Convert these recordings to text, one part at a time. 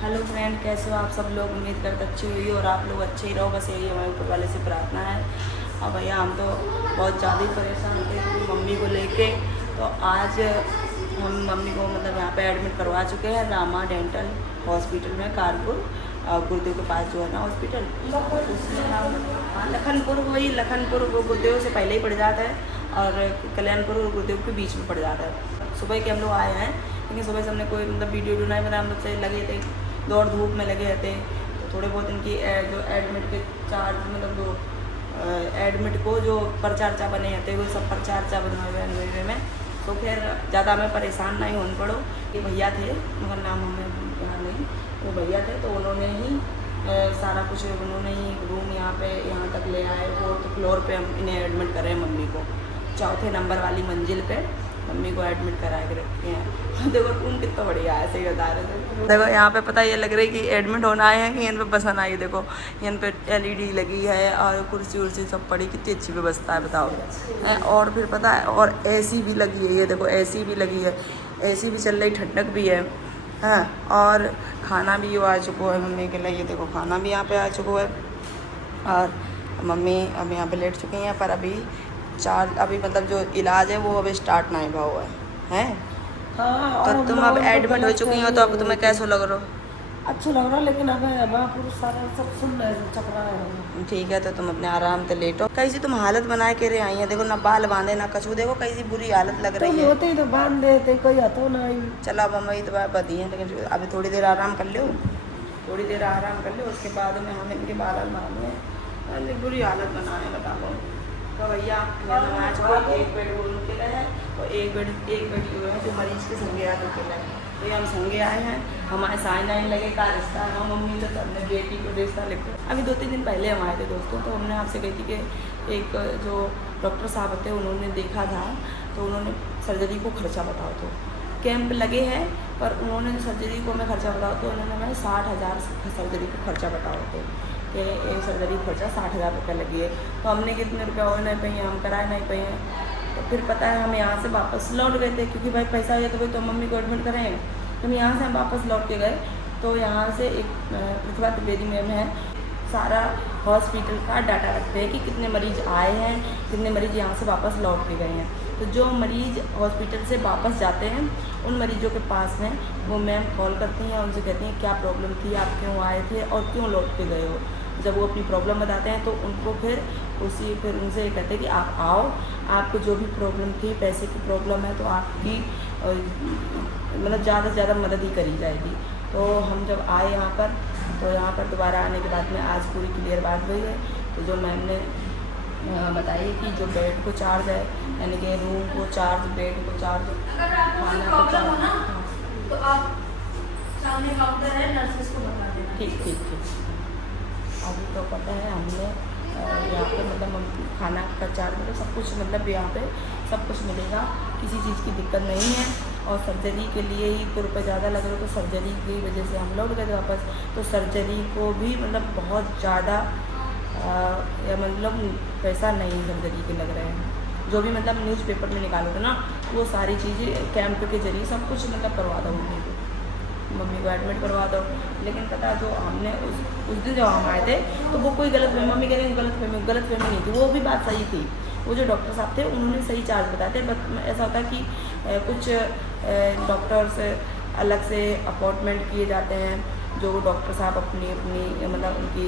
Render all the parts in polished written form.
Hello friend, कैसे हो आप सब लोग। उम्मीद करते अच्छी हुई और आप लोग अच्छे ही रहो, बस यही हमारे ऊपर वाले से प्रार्थना है। और भैया हम तो बहुत ज़्यादा ही परेशान थे क्योंकि मम्मी को लेके। तो आज हम मम्मी को मतलब यहाँ पे एडमिट करवा चुके हैं रामा डेंटल हॉस्पिटल में, कानपुर गुरुदेव के पास जो है ना हॉस्पिटल, उसमें हम लखनपुर, वही लखनपुर वो गुरुदेव से पहले ही पड़ जाता है और कल्याणपुर और गुरुदेव के बीच में पड़ जाता है। सुबह के हम लोग आए हैं, लेकिन सुबह से हमने कोई मतलब वीडियो नहीं बनाया, हम लोग से लगे थे, दौड़ धूप में लगे रहते। तो थोड़े बहुत इनकी जो एडमिट के चार्ज मतलब जो एडमिट को जो पर्चा अर्चा बने रहते वो सब पर्चा अर्चा बनवाए हुए में। तो फिर ज़्यादा हमें परेशान नहीं होने पड़ो। ये भैया थे, मगर नाम हमें याद नहीं, वो भैया थे तो उन्होंने ही सारा कुछ, उन्होंने ही रूम यहाँ तक ले आए। 4th फ्लोर पे हम इन्हें एडमिट कर रहे हैं, मम्मी को 4थे नंबर वाली मंजिल पे मम्मी को एडमिट करा के रखे हैं। देखो रूम कितना बढ़िया है, सही बता रहे थे। देखो यहाँ पे पता ये लग रही है कि एडमिट होना आए हैं कि इन पे पसंद आई। देखो इन पे LED लगी है और कुर्सी उर्सी सब पड़ी, कितनी अच्छी व्यवस्था है बताओ। और फिर पता है और AC भी लगी है, ये देखो AC भी लगी है, AC भी चल रही, ठंडक भी है। हाँ, और खाना भी आ चुका है मम्मी के लिए, ये देखो खाना भी यहाँ पे आ चुका है। और मम्मी अब यहाँ पे लेट चुकी हैं, पर अभी मतलब जो इलाज है वो अभी स्टार्ट नहीं हुआ हुआ है। हाँ, तो तुम अब एडमिट हो चुकी हो, तो अब तुम्हें कैसा लग रहा हो? अच्छा लग रहा है, लेकिन अब महापुरुष सारा सब सुन रहे हैं, चकरा है। ठीक है, तो तुम अपने आराम से लेटो। कैसी तुम हालत बनाए के रहे आई है, देखो ना बाल बांधे ना कछू, देखो कैसी बुरी हालत लग रही है। होते ही तो बांध देते, कोई हतो नहीं। चलो अब मम्मी तो बती है, लेकिन अभी थोड़ी देर आराम कर लो, थोड़ी देर आराम कर लो, उसके बाद में हम इनके बाल बांधे। बुरी हालत बनाए बताओ। तो भैया नमाज को एक बेड वो के लिए है और एक बेड जो है जो मरीज के संगे आने के लिए है। तो ये हम संगे आए हैं, हमारे साइन आइन लगे का रिश्ता है मम्मी, तो हमने बेटी को रिश्ता लिखो। अभी 2-3 दिन पहले हम आए थे दोस्तों, तो हमने आपसे कही थी कि एक जो डॉक्टर साहब थे उन्होंने देखा था, तो उन्होंने सर्जरी को खर्चा बताओ। तो कैंप लगे हैं, पर उन्होंने सर्जरी को मैं खर्चा बताओ तो उन्होंने मैं 60,000 सर्जरी को खर्चा बताओ तो कि एक सर्जरी खर्चा 60,000 रुपये लगी है। तो हमने कितने रुपये और नहीं पाए, हम कराए नहीं पाए हैं। तो फिर पता है हम यहाँ से वापस लौट गए थे, क्योंकि भाई पैसा आया तो भाई तो मम्मी को एडमिट करें। तो हम यहाँ से हम वापस लौट के गए, तो यहाँ से एक प्रतिभा त्रिवेदी मैम है, सारा हॉस्पिटल का डाटा रखते हैं कि कितने मरीज़ आए हैं, कितने मरीज़ यहाँ से वापस लौट के गए हैं। तो जो मरीज़ हॉस्पिटल से वापस जाते हैं उन मरीजों के पास में वो मैम कॉल करती हैं, उनसे कहती हैं क्या प्रॉब्लम थी, आप क्यों आए थे और क्यों लौट के गए हो। जब वो अपनी प्रॉब्लम बताते हैं तो उनको फिर उनसे ये कहते हैं कि आप आओ, आपको जो भी प्रॉब्लम थी, पैसे की प्रॉब्लम है तो आपकी मतलब ज़्यादा से ज़्यादा मदद ही करी जाएगी। तो हम जब आए यहाँ पर, तो यहाँ पर दोबारा आने के बाद में आज पूरी क्लियर बात हुई है। तो जो मैम ने बताइए कि जो बेड को चार्ज है, यानी कि रूम को चार्ज, बेड को चार्ज, खाना को चार्ज, तो आप सामने काउंटर है, नर्सेस को बता देना। ठीक। अभी तो पता है हमने यहाँ पे मतलब खाना का चार्ज मतलब सब कुछ, मतलब यहाँ पे सब कुछ मिलेगा, किसी चीज़ की दिक्कत नहीं है। और सर्जरी के लिए ही तो रुपये ज़्यादा लग रहे, तो सर्जरी की वजह से हम लौट गए थे वापस। तो सर्जरी को भी मतलब बहुत ज़्यादा या मतलब पैसा नहीं सर्जरी के लग रहे हैं। जो भी मतलब न्यूज़पेपर में निकालो थे ना, वो सारी चीज़ें कैंप के जरिए सब कुछ मतलब करवा दो मम्मी को एडमिट करवा दो। लेकिन पता जो हमने उस दिन जब हम आए थे तो वो कोई गलतफहमी, मम्मी कह रही गलतफहमी नहीं थी, वो भी बात सही थी। वो जो डॉक्टर साहब थे उन्होंने सही चार्ज बताए थे। बट ऐसा होता है कि कुछ डॉक्टर्स अलग से अपॉइंटमेंट किए जाते हैं, जो डॉक्टर साहब अपनी मतलब उनकी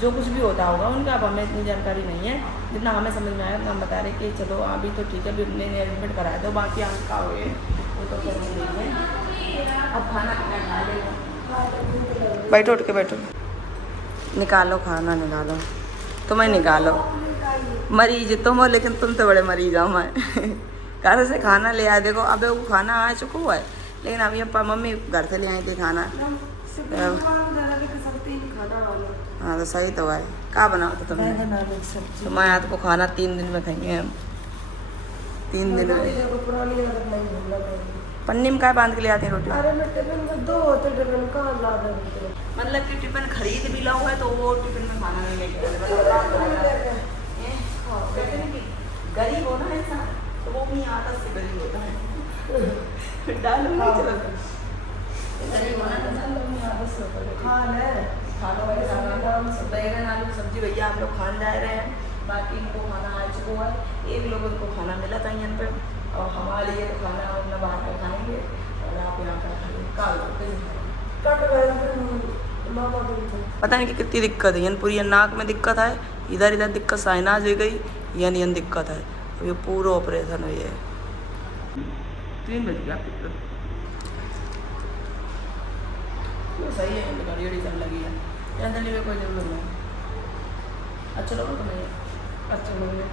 जो कुछ भी होता होगा उनका, अब हमें इतनी जानकारी नहीं है। जितना हमें समझ में आया उतना हम बता रहे कि चलो अभी तो ठीक है, अभी हमने एडमिट कराया तो बाकी आगे का हुए वो तो कर नहीं है। अब खाना खा ले, बैठो, उठ के बैठो, निकालो खाना, निकालो, तुम्हें निकालो। मरीज तुम हो, लेकिन तुम तो बड़े मरीज हो। मैं घर से खाना ले आए, देखो अब वो खाना आ चुका हुआ है, लेकिन अभी मम्मी घर से ले आई थी खाना। हाँ तो सही तो है। क्या बनाओ तो तुमने? तुम्हारे हाथ को खाना 3 दिन में खाएंगे हम, 3 दिन में। पन्नी में क्या बांध के ले आती हैं रोटी? अरे मैं टिफिन में 2 होते, टिफिन का ला दे मतलब कि टिफिन खरीद भी लो है तो वो टिफिन में खाना नहीं लेके गरीब हो ना इंसान, तो वो अपनी आदत से गरीब होता है। डालो नहीं चलता। खा ले खा लो भाई, बैगन आलू की सब्जी भैया हम लोग खान जा रहे हैं। बाकी इनको खाना आ चुका है, एक लोग उनको खाना मिला था यहाँ पे, और हमारे लिए तो खाना अपना बाहर का खाएंगे और आप यहाँ का खाइए। कट गए मामा को पता नहीं कि कितनी दिक्कत है, पूरी ये नाक में दिक्कत है, इधर इधर दिक्कत साइनाज हो गई, यन दिक्कत है। अब ये पूरा ऑपरेशन हुई है। 3 बज गया तो सही है, गाड़ी वाड़ी सब लगी है, टेंशन लेने कोई जरूरत नहीं। अच्छा लगा तो नहीं? अच्छा लग रहा,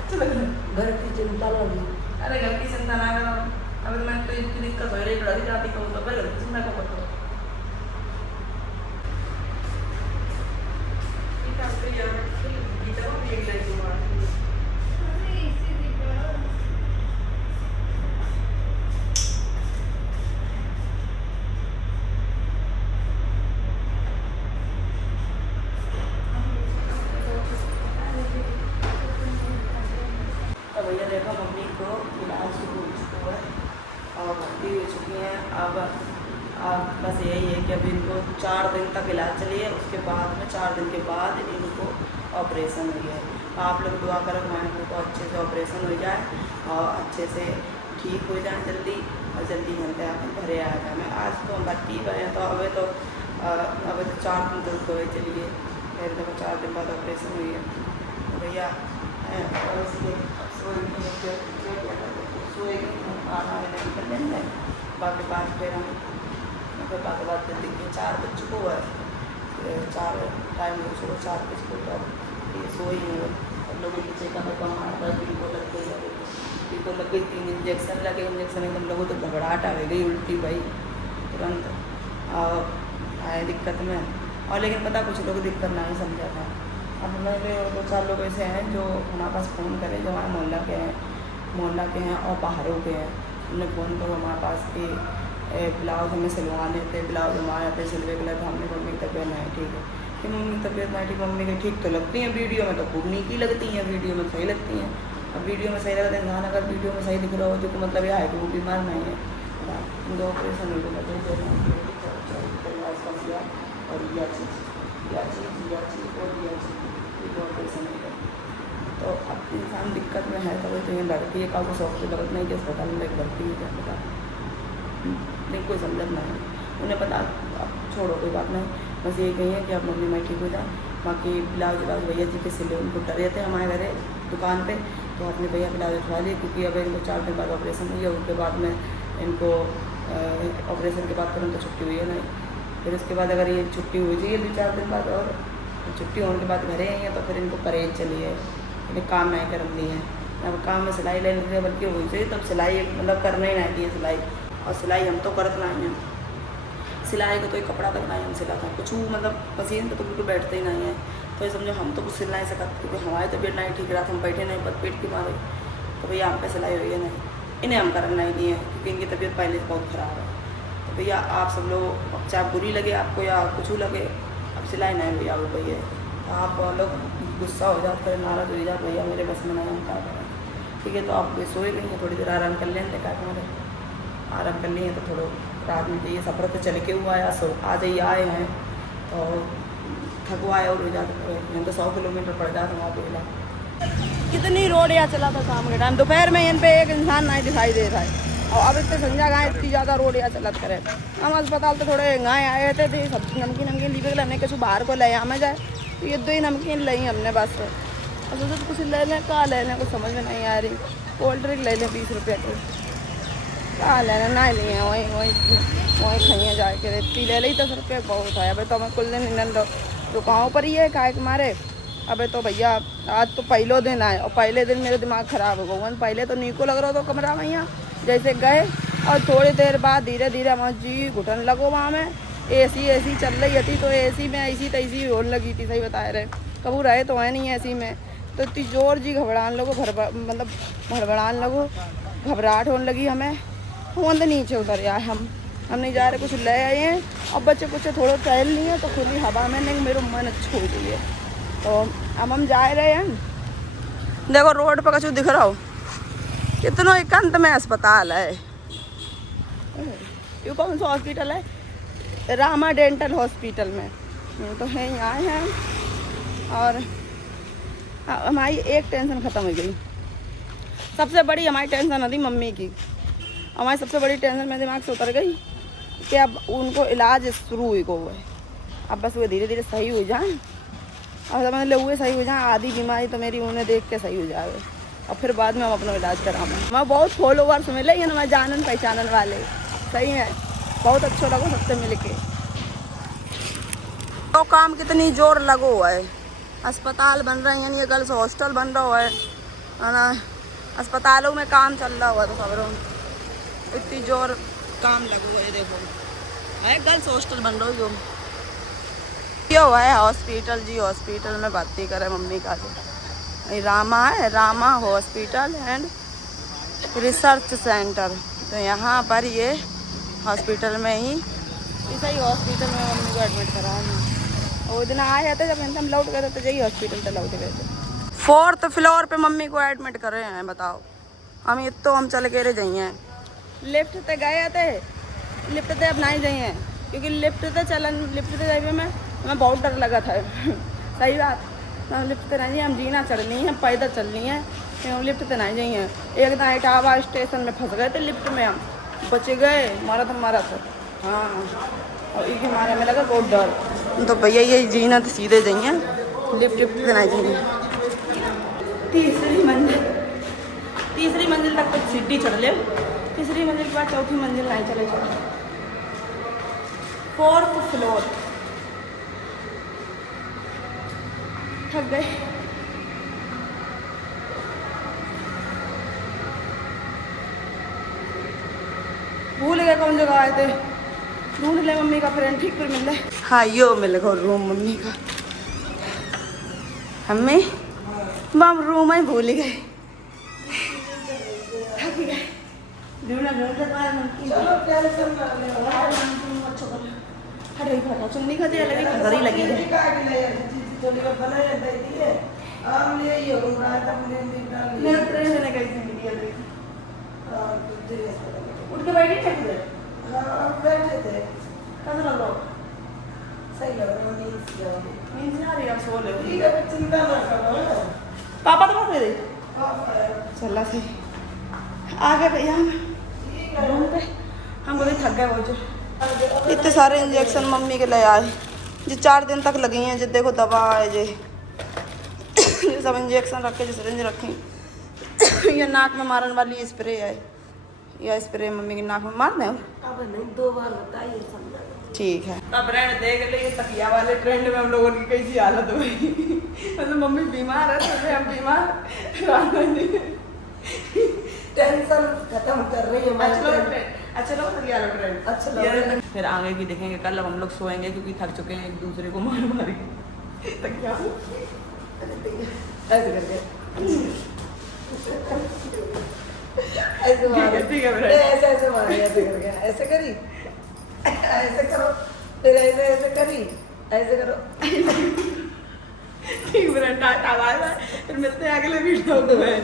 अच्छा लग रहा। घर की चिंता लगी। अरे घर की चिंता ना करो, अगर मैं तो इतनी दिक्कत हो रही है जाती कहूँ तो फिर घर की चिंता को करो। भैया देखो मम्मी को इलाज शुरू हो चुका है और भर्ती हो चुकी हैं। अब बस यही है कि अभी इनको 4 दिन तक इलाज चलिए, उसके बाद में 4 दिन के बाद इनको ऑपरेशन हुई है। आप लोग दुआ करो मैं को अच्छे से ऑपरेशन हो जाए और अच्छे से ठीक हो जाए जल्दी, और जल्दी हम पे आकर घरे आ जाए। मैं आज तो हम भर्ती हुए हैं, तो अभी तो 4 दिन दूर दवाई चलिए, फिर देखो 4 दिन बाद ऑपरेशन हुई है। तो भैया खाना निकल लेंगे, बाकी बात फिर हम बाकी बात फिर देखिए 4 बज चुको है, 4 टाइम हो चुका 4 बज को, तो ये सोई है। हम लोग नीचे का हमारा को लग गई, को लग गई 3 इंजेक्शन लगे, इंजेक्शन एकदम लोगों तो घबराहट आ गई, उल्टी भाई तुरंत आए दिक्कत में। और लेकिन पता कुछ लोग दिक्कत नहीं समझा था। अब मेरे 2-4 लोग ऐसे हैं जो हमारे पास फ़ोन करें, जो हमारे मोहल्ला के हैं और बाहरों के हैं। उन्हें फ़ोन करो हमारे पास कि ब्लाउज हमें सिलवाने थे, ब्लाउज हमारे आते सिलवे के लिए, तो हमने मम्मी की तबीयत नहीं ठीक है कि मम्मी की तबीयत नहीं ठीक। मम्मी की ठीक तो लगती हैं वीडियो में, तो खूब नीकी लगती हैं, वीडियो में सही लगती हैं। अब वीडियो में सही लगता है इंसान, अगर वीडियो में सही दिख रहा हो तो मतलब यह है कि वो बीमार नहीं है। 2 ऑपरेशन हो गए और यह चीज़ ऑपरेशन है। तो अब इंसान दिक्कत में है तो वो तो ये लड़ती है, काफ़ी शौक से लगत नहीं कि अस्पताल में एक भर्ती है, क्या पता नहीं, कोई समझत नहीं उन्हें पता। अब छोड़ो कोई बात नहीं, बस यही कही है कि अब मम्मी मैं ठीक हो जाए। बाकी ब्लाउज भैया जी के सिले उनको डरे थे हमारे घरे दुकान पे, तो अपने भैया ब्लाउज उठवा लिए, क्योंकि अब इनको 4 दिन बाद ऑपरेशन हुई है। उसके बाद में इनको ऑपरेशन के बाद तुरंत छुट्टी हुई है नहीं, फिर उसके बाद अगर ये छुट्टी हो जाएगी 2-4 दिन बाद, और छुट्टी होने के बाद घरे आई हैं तो फिर इनको परहेज चली है, इन्हें काम नहीं कर दी है। अब काम में सिलाई लेने के बल्कि हो चाहिए तब सिलाई मतलब करना ही नहीं दी है सिलाई, और सिलाई हम तो करते नहीं हैं, सिलाई का तो एक कपड़ा तक नहीं हम सिलाता कुछ मतलब मशीन पर तो बिल्कुल बैठते ही नहीं है। तो ये समझो हम तो कुछ सिल नहीं सकते, क्योंकि हमारी तबीयत नहीं ठीक रहा था, हम बैठे नहीं पेट की मारे, तो भैया हम पे सिलाई हुई है नहीं, इन्हें हम करना नहीं दिए हैं क्योंकि इनकी तबीयत पहले से बहुत ख़राब है। तो भैया आप सब लोग चाहे बुरी लगे आपको या कुछ लगे, अब सिलाई नहीं भैया हो गई है, तो आप लोग गुस्सा हो जाते हैं, नाराज़ हो जाते भैया मेरे बस में नहीं, हम क्या करें। ठीक है, तो आप सोए गई हैं, थोड़ी देर आराम कर लें, क्या हमारे आराम कर लिए हैं तो थोड़ा रात में जाइए, सफ़र तो चल के हुआ है, आ जाइए आए हैं तो थकवाए और हो जाते हैं, तो 100 किलोमीटर पड़ जाता वहाँ पे। कितनी रोड यहाँ चला था शाम के टाइम, दोपहर में इन पे एक इंसान नहीं दिखाई दे रहा है, और अब इतने संजा गाय इतनी ज़्यादा रोड यहाँ चलत करे। हम अस्पताल तो थोड़े गाय आए थे सब नमकीन लीवे के लेने के बाहर को ले हमें जाए, तो ये 2 ही नमकीन ली हमने बस। और तो कुछ ले लें कहाँ ले लें, कुछ समझ में नहीं आ रही। कोल्ड ड्रिंक ले लें 20 रुपये की, कहाँ लेना ना लिए वहीं खाइए जाके, रेती ले ली 10 रुपये बहुत है। अभी तो हमें कुल दिन इन दुकानों पर ही है खाए के मारे। अबे तो भैया आज तो पहलो दिन आए, और पहले दिन मेरा दिमाग ख़राब हो गया। पहले तो नीको लग रहा था कमरा में यहाँ जैसे गए, और थोड़ी देर बाद धीरे धीरे हमारा जी घुटन लगो वहाँ में। एसी चल रही थी, तो एसी में ऐसी तैसी होने लगी थी, सही बता रहे कबू रहे तो है नहीं एसी में, तो इतनी जोर जी घबराने लगो, मतलब भड़बड़ाने लगो, घबराहट होने लगी हमें। हम तो नीचे उतर आए, हम नहीं जा रहे, कुछ ले आए हैं, और बच्चे कुछ थोड़ा टहल लिए तो खुली हवा में नहीं, मेरा मन अच्छा हो गई है। तो अब हम जा रहे हैं, देखो रोड पर कुछ दिख रहा हो, कितना एकांत में अस्पताल है, ये कौन सा हॉस्पिटल है, रामा डेंटल हॉस्पिटल में तो है, यहाँ आए हैं और हमारी एक टेंशन ख़त्म हो गई। सबसे बड़ी हमारी टेंशन थी मम्मी की, हमारी सबसे बड़ी टेंशन मेरे दिमाग से उतर गई कि अब उनको इलाज शुरू हुई को है, अब बस वो धीरे धीरे सही हो जाए और जब मतलब हुए सही हो जाए, आधी बीमारी तो मेरी उन्हें देख के सही हो जाए और फिर बाद में हम अपना इलाज कराएंगे। मैं बहुत फॉलोवर्स मिले हैं ना, मैं जानन पहचानन वाले, सही है बहुत अच्छा लगा सबसे मिल के। तो काम कितनी जोर लगो हुआ है, अस्पताल बन रहे हैं, ये गर्ल्स हॉस्टल बन रहा है ना, अस्पतालों में काम चल रहा हुआ तो खबरों इतनी जोर काम लगो है। देखो है गर्ल्स हॉस्टल बन रहा है जो क्या हुआ है हॉस्पिटल जी, हॉस्पिटल में बातें करे मम्मी का जो रामा है, Rama hospital and research centre. तो यहाँ पर ये हॉस्पिटल में ही इसी हॉस्पिटल में मम्मी को एडमिट कराया है। वो दिन आए थे जब हम लौट गए थे तो यही हॉस्पिटल से लौट गए थे। 4th फ्लोर पे मम्मी को एडमिट कर रहे हैं, बताओ हम ये तो हम चल के रहे जाइए, लिफ्ट से गए थे, लिफ्ट से अब नहीं जाइए क्योंकि लिफ्ट से जाइए में हमें बहुत डर लगा था सही बात, लिफ्ट से नहीं हम जीना चढ़नी है, पैदल चलनी है, हम लिफ्ट से नहीं जाइए। एक दिन इटावा स्टेशन में फंस गए थे, लिफ्ट में हम बच गए, मारा था हाँ, और एक मारे में लगा बहुत डर। तो भैया ये जीना तो सीधे जाइए, लिफ्ट से नहीं जाइए। तीसरी मंजिल तक तो सीढ़ी चढ़ ले, तीसरी मंजिल के बाद चौथी मंजिल नहीं चले 4th फ्लोर थक गए। भूल गए कौन जगह आए थे, ढूंढ ले मम्मी का फ्रेंड ठीक पर मिल रहा। हाँ यो मिल गया रूम मम्मी का, हमें हम रूम ही भूल गए, थक गए। चुन्नी खाती लगी खतरी लगी है। उठ के बैठी थे, बैठे थे, कैसा लग रहा? सही लग रहा है, नींद आ रही है, सो ले। चिंता ना करो, पापा तो बात दे चला से आ गए भैया रूम पे, हम बोले थक गए बहुत। इतने सारे इंजेक्शन मम्मी के ले आए जी, 4 दिन तक लगी हैं जी। देखो दवा है जी, ये सब इंजेक्शन रखे, जो सिरिंज रखी, ये नाक में मारने वाली स्प्रे है, यह स्प्रे मम्मी की नाक में मार दें। अब नहीं 2 बार बताइए समझा, ठीक है। अब ब्रांड देख ले, ये तकिया वाले ट्रेंड में हम लोगों की कैसी हालत हुई मतलब मम्मी बीमार है तो हम बीमार, टेंशन खत्म कर रही है। अच्छा लो तकिया लो ट्रेंड, अच्छा लो। फिर आगे की देखेंगे कल, अब हम लोग सोएंगे क्योंकि थक चुके हैं एक दूसरे को मार मार के तकिया ऐसे करके ऐसे मारे, ऐसे मारे, ऐसे करके ऐसे करी, ऐसे करो, फिर ऐसे करी, ऐसे करो ठीक, टाटा बाय बाय, फिर मिलते हैं अगले वीडियो में।